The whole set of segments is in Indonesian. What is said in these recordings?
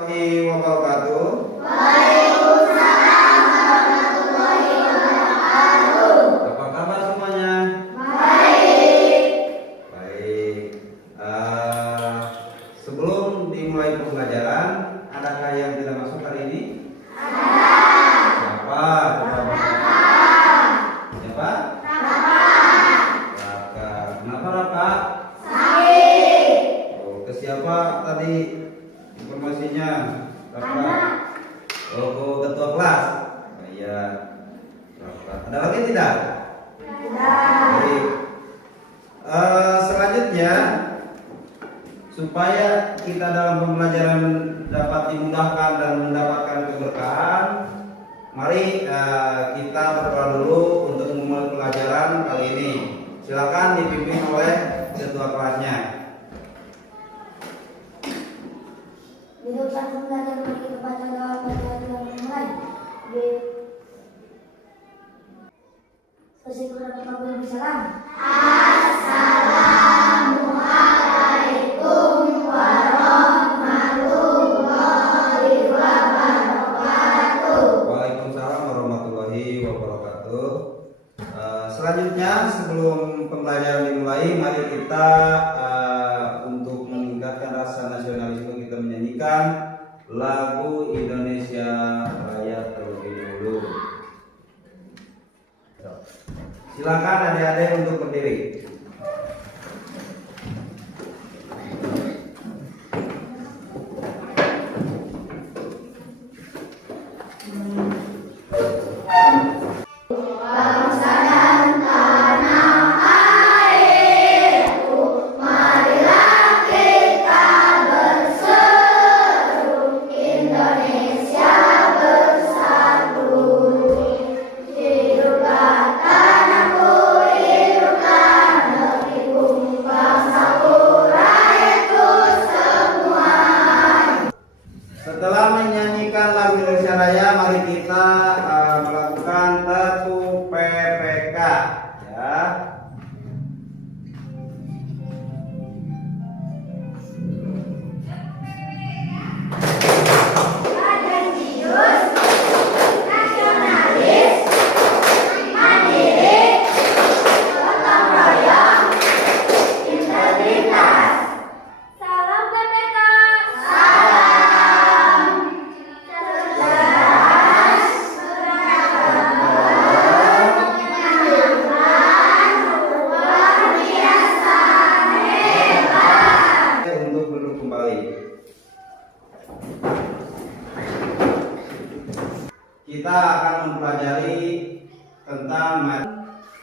Warahmatullahi wabarakatuh. Waalaikumsalam warahmatullahi wabarakatuh. Apa kabar semuanya? Baik. Baik. Sebelum dimulai pembelajaran, adakah yang tidak masuk hari ini? Ada. Siapa? Siapa? Raka. Kenapa Raka? Sakit. Oh, ke siapa tadi informasinya? Raka. Oh, ketua kelas. Oh, iya. Raka. Ada lagi tidak? Baik. Selanjutnya, supaya kita dalam pembelajaran dapat dimudahkan dan mendapatkan keberkahan, mari kita berdoa dulu untuk memulai pelajaran kali ini. Silakan dipimpin oleh ketua kelasnya. Di depan pembelajaran mari kita baca doa pada yang mulai. Sesuai dengan kabul salam. Assalamualaikum warahmatullahi wabarakatuh. Waalaikumsalam warahmatullahi wabarakatuh. Selanjutnya, sebelum pembelajaran dimulai, mari kita untuk meningkatkan rasa nasionalisme kita menyanyikan lagu Indonesia Raya terlebih dahulu. Silakan adik-adik untuk berdiri. Bangsa dan tanah airku, marilah kita berseru, Indonesia bersatu. Hiduplah tanahku, hiduplah negeriku, bangsaku, rakyatku semua. Setelah menyanyikan lagu Indonesia Raya, mari kita melakukan tetu PPK, ya. Religius, nasionalis, mandiri, gotong royong, integritas. Salam PPK. Salam. Cerdas, menyenangkan, luar biasa hebat. Untuk duduk kembali. Kita akan mempelajari tentang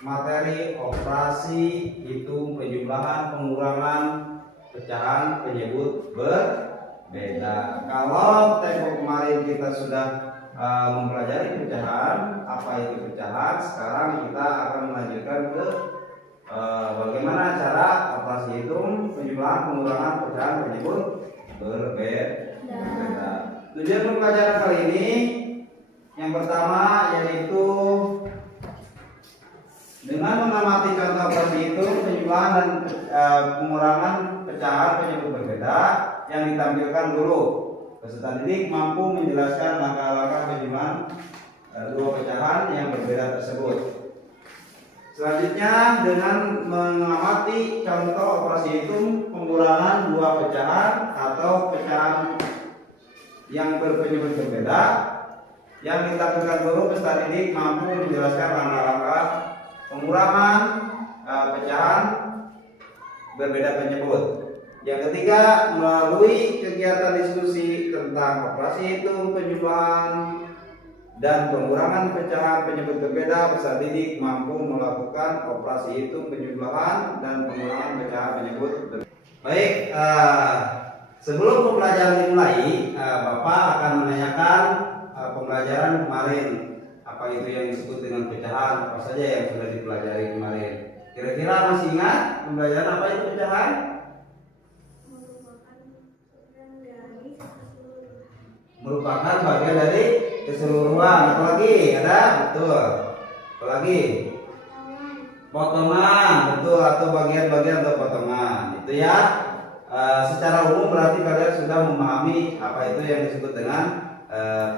materi operasi, hitung, penjumlahan, pengurangan, pecahan, penyebut, berbeda. Kalau tempo kemarin kita sudah mempelajari pecahan, apa itu pecahan, sekarang kita akan melanjutkan ke bagaimana cara operasi hitung, penjumlahan, pengurangan, pecahan, penyebut, berbeda. Tujuan pembelajaran kali ini yang pertama yaitu dengan mengamati contoh operasi hitung, penjumlahan dan pengurangan, pecahan, penyebut berbeda yang ditampilkan guru. Peserta didik mampu menjelaskan langkah-langkah penjumlahan dua pecahan yang berbeda tersebut. Selanjutnya, dengan mengamati contoh operasi hitung, pengurangan dua pecahan atau pecahan yang berpenyebut berbeda yang ditampilkan guru, peserta didik mampu menjelaskan langkah-langkah pengurangan pecahan berbeda penyebut. Yang ketiga, melalui kegiatan diskusi tentang operasi hitung, penjumlahan dan pengurangan pecahan penyebut berbeda, peserta didik mampu melakukan operasi hitung, penjumlahan dan pengurangan pecahan penyebut berbeda. Baik, sebelum pembelajaran dimulai, Bapak akan menanyakan pembelajaran kemarin, apa itu yang disebut dengan pecahan, apa saja yang sudah dipelajari kemarin. Kira-kira masih ingat pembelajaran apa itu pecahan? Merupakan bagian dari keseluruhan. Apa lagi? Ada? Betul. Apa lagi? Potongan, betul, atau bagian-bagian atau potongan. Itu ya. secara umum berarti kalian sudah memahami apa itu yang disebut dengan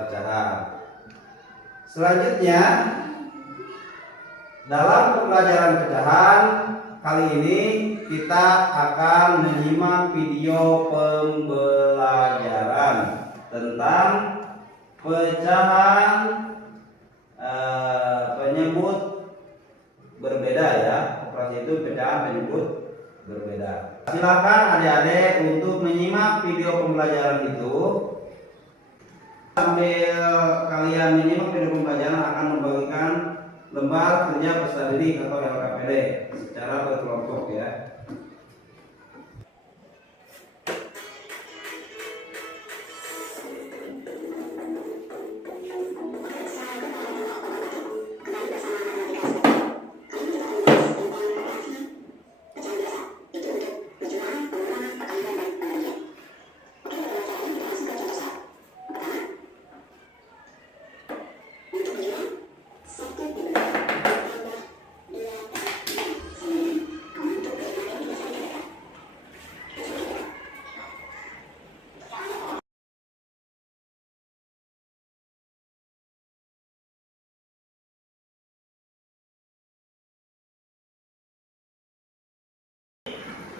pecahan. Selanjutnya, dalam pembelajaran pecahan kali ini kita akan menyimak video pembelajaran tentang pecahan penyebut berbeda ya. Operasi itu pecahan penyebut berbeda. Silakan adik-adik untuk menyimak video pembelajaran itu. Sambil kalian menyimak video pembelajaran akan membagikan lembar kerja peserta didik atau LKPD secara berkelompok ya.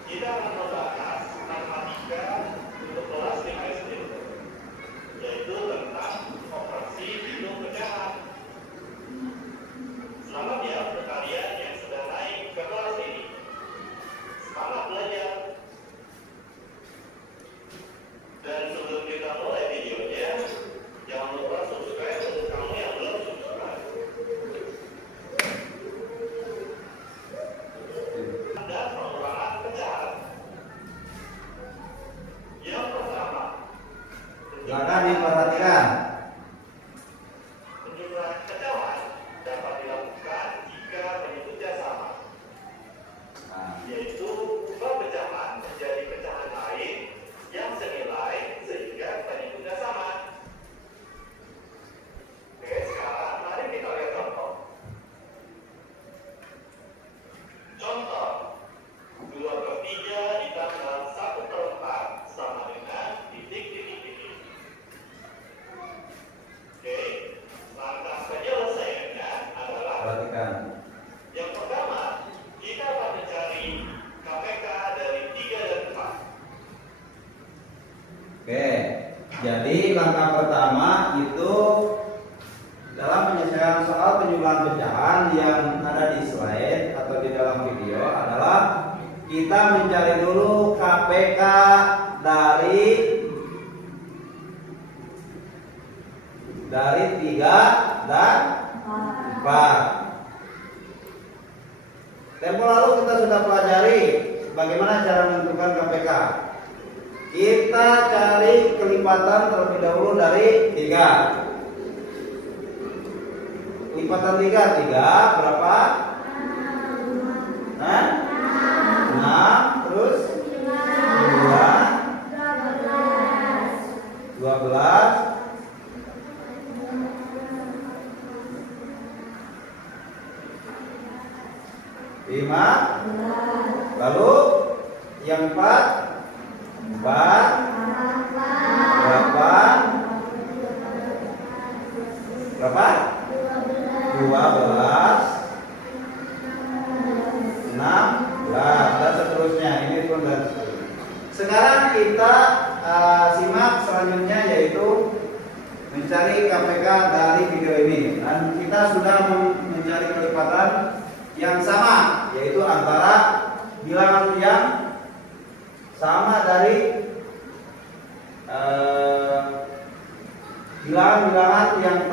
Kita akan membahas matematika untuk kelas 5 SD, yaitu tentang operasi hitung pecahan. Selamat ya untuk kalian yang sudah naik ke kelas ini. Semangat belajar. Dan sebelum kita mulai videonya, jangan lupa subscribe untuk kamu yang belum subscribe. Dan pengurangan pecahan. Yang pertama, Silakan diperhatikan. penjumlahan pecahan dapat dilakukan jika penyebutnya sama, Nah, yaitu ubah pecahan menjadi pecahan lain yang senilai sehingga penyebutnya sama. Oke, sekarang mari kita lihat contoh. Contoh, 2/3 ditambah 1/4 sama dengan titik. Oke, langkah penyelesaiannya adalah perhatikan. yang pertama, kita akan mencari KPK dari 3 dan 4. Oke, jadi langkah pertama itu dalam penyelesaian soal penjumlahan pecahan yang ada di slide atau di dalam video adalah kita mencari dulu KPK dari 3 dan 4. Tempo lalu kita sudah pelajari bagaimana cara menentukan KPK. Kita cari kelipatan terlebih dahulu dari 3. Lipatan 3 berapa? 6 terus 9 12 5 lalu yang 4 berapa? 12 16 dan seterusnya. Ini pun dan seterusnya. Sekarang kita simak selanjutnya, yaitu mencari KPK dari video ini. Dan kita sudah mencari kelipatan yang sama, yaitu antara bilangan yang sama dari bilangan-bilangan yang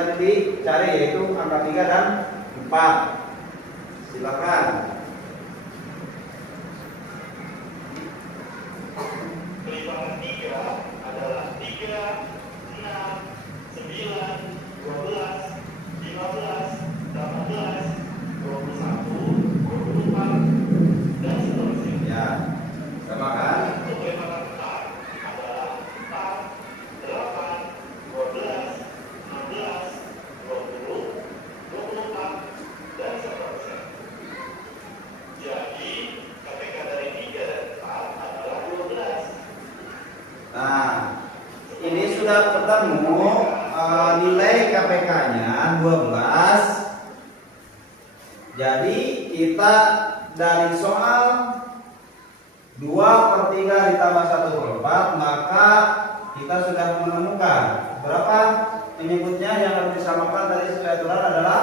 tadi dicari, yaitu angka 3 dan 4. Silakan. Kelipatan 3 adalah 3, 6, 9, 12, 15, 18, 21, 24, dan seterusnya. Ya, sama kan? Untuk kelipatan 4 adalah 4, 8, 12, 16, 20, 24, dan seterusnya. Jadi, KPK dari 3 dan 4 adalah Jadi kita dari soal 2/3 ditambah 1/4, maka kita sudah menemukan berapa penyebutnya yang harus disamakan tadi sesuai aturan adalah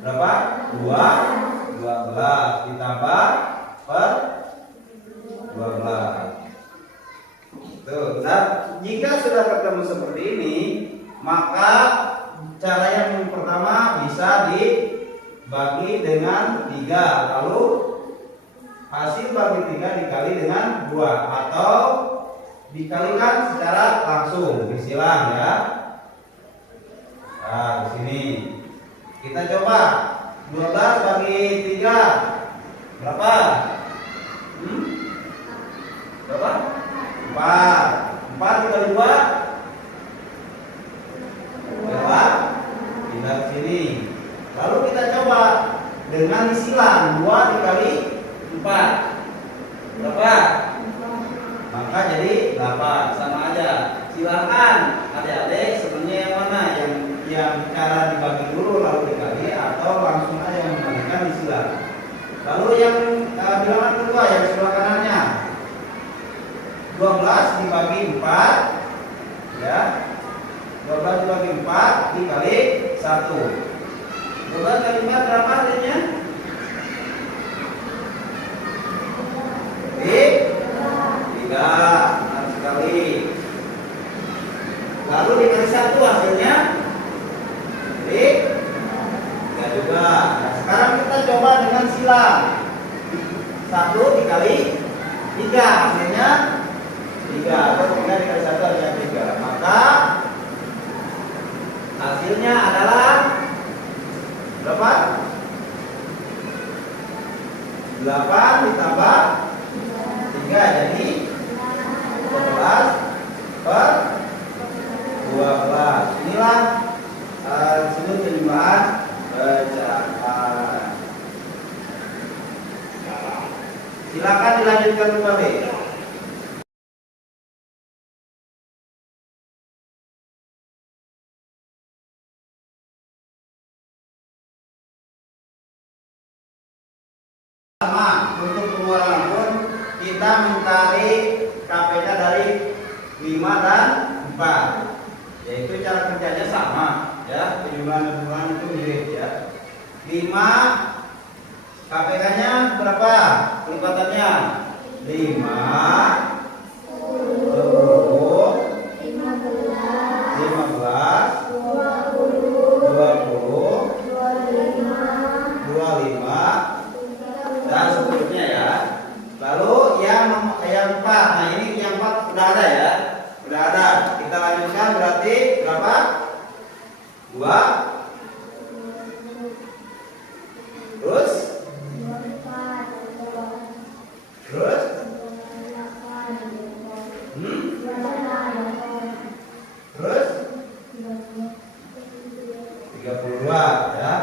berapa? 12 ditambah per 12. Tuh, nah, jika sudah ketemu seperti ini, maka cara yang pertama bisa dibagi dengan 3, lalu hasil bagi 3 dikali dengan 2 atau dikalikan secara langsung, disilang ya. Nah, di sini kita coba 12 bagi 3 berapa? Berapa? 4 dikali 2 berapa? Pindah ke sini. Lalu kita coba dengan disilang 2 dikali 4 berapa? Maka jadi 8, sama aja. Silakan adik-adik sebenarnya yang mana yang cara dibagi dulu lalu dikali atau langsung aja membalikan disilang. Lalu yang bilangan kedua yang sebelah kanannya 12 dibagi 4 ya. 12 dibagi 4 dikali 1. 12 kali 4 berapa hasilnya? 3. Benar sekali. Lalu dikali 1 hasilnya 3 juga. Nah, sekarang kita coba dengan silang. 1 dikali 3 hasilnya 3. 3 dikali 1 hasilnya 3. Maka hasilnya adalah berapa? 8 ditambah 3 jadi 11 per 12. Inilah disebut penjumlahan pecahan. Silakan dilanjutkan kembali. Sama untuk pengeluaran pun kita mencari KP-nya dari 5 dan 4. Yaitu cara kerjanya sama ya, penjumlahan itu mirip ya. 5 KPK-nya berapa? Kelipatannya 5 10 15 20 25 dan seterusnya ya. Lalu yang 4, nah ini yang 4 sudah ada ya, sudah ada. Kita lanjutkan berarti berapa? 2 terus terus terus 32 ya.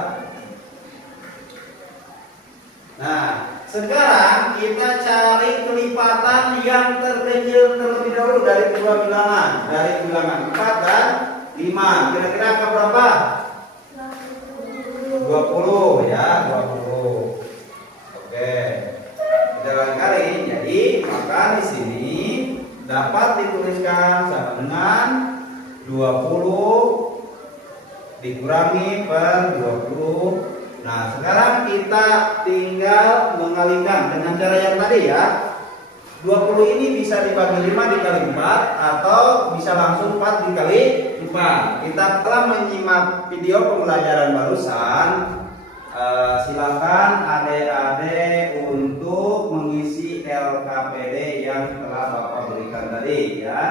Nah, sekarang kita cari kelipatan yang terkecil terlebih dahulu dari kedua bilangan, dari bilangan 4 dan 5. Kira-kira angka berapa? 20 ya, 20. Oke. Kita kali. Jadi, maka di sini dapat dituliskan sama dengan 20 dikurangi per 20. Nah, sekarang kita tinggal mengalikan dengan cara yang tadi ya. 20 ini bisa dibagi 5 dikali 4 atau bisa langsung 4 dikali 4. Kita telah menyimak video pembelajaran barusan. Silakan adik-adik untuk mengisi LKPD yang telah Bapak berikan tadi ya.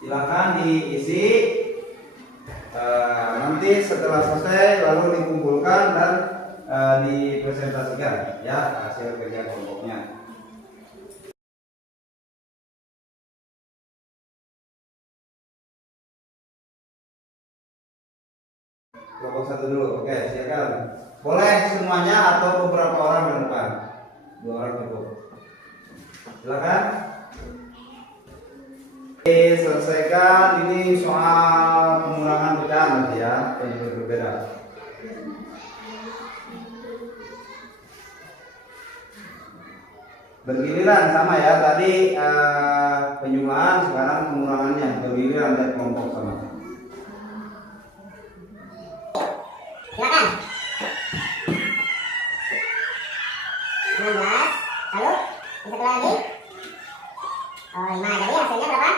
Silakan diisi. Nanti setelah selesai lalu dikumpulkan dan dipresentasikan ya hasil kerja kelompoknya. Kelompok 1 dulu, oke silakan. Boleh semuanya atau beberapa orang di depan. 2 orang cukup. Silakan. Oke, selesaikan ini soal pengurangan pecahan nanti ya, penyebut berbeda. Bergiliran sama ya, tadi penjumlahan, sekarang pengurangannya bergiliran dari kelompok sama. Silakan. 16. Lalu yang satu lagi. Oh, 5. Jadi hasilnya berapa?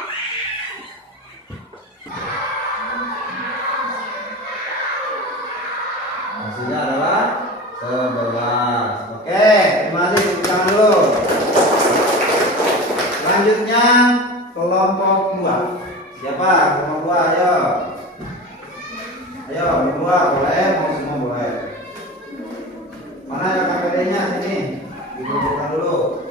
Hasilnya adalah 11. Oke, terima kasih, tepuk tangan dulu. Selanjutnya kelompok 2. Siapa? Kelompok 2, ayo. Ayo, berdua boleh, mau semua boleh. Mana yang KPD-nya sini? Dikumpulkan dulu.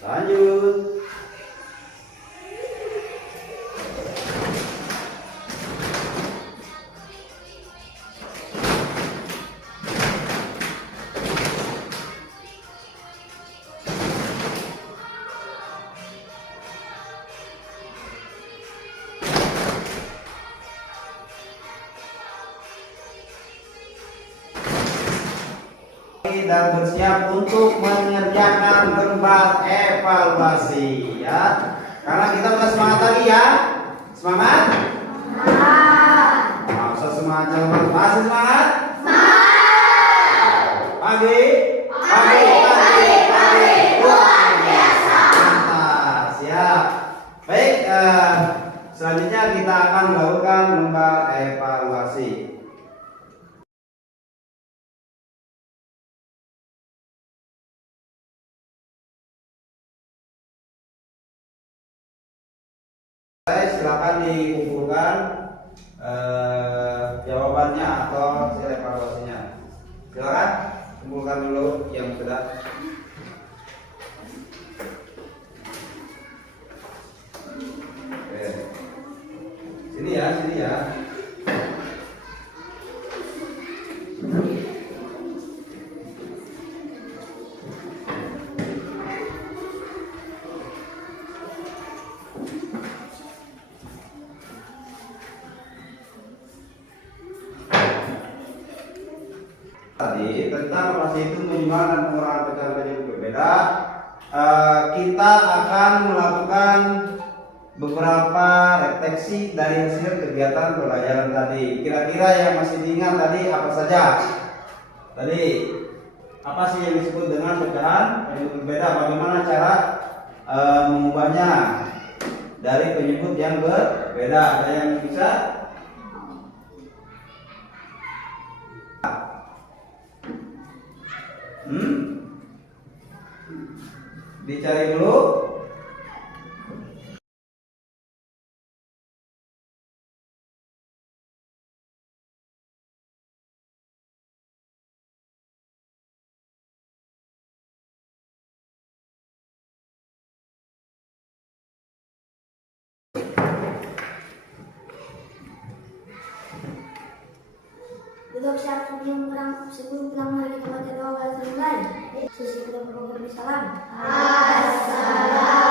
Lanjut. Dan bersiap untuk mengerjakan gambar evaluasi ya, karena kita udah semangat lagi ya. Semangat? Nah, usah semangat, jangan masih semangat? Pagi luar biasa, mantap, siap. Baik, selanjutnya kita akan melakukan gambar evaluasi. Silakan dikumpulkan jawabannya atau hasil evaluasinya. Silakan kumpulkan dulu yang sudah. Oke. Sini ya, sini ya. Tadi tentang operasi itu menjual dan pengurangan pecahan penyebut berbeda, kita akan melakukan beberapa refleksi dari hasil kegiatan pembelajaran tadi. Kira-kira yang masih diingat tadi apa saja? Tadi apa sih yang disebut dengan pecahan penyebut berbeda? Bagaimana cara mengubahnya dari penyebut yang berbeda? Ada yang bisa? Dicari dulu. Duduk siap sebelum pulang lagi tempat doa mulai. Susi kita berdoa salam. Assalamualaikum.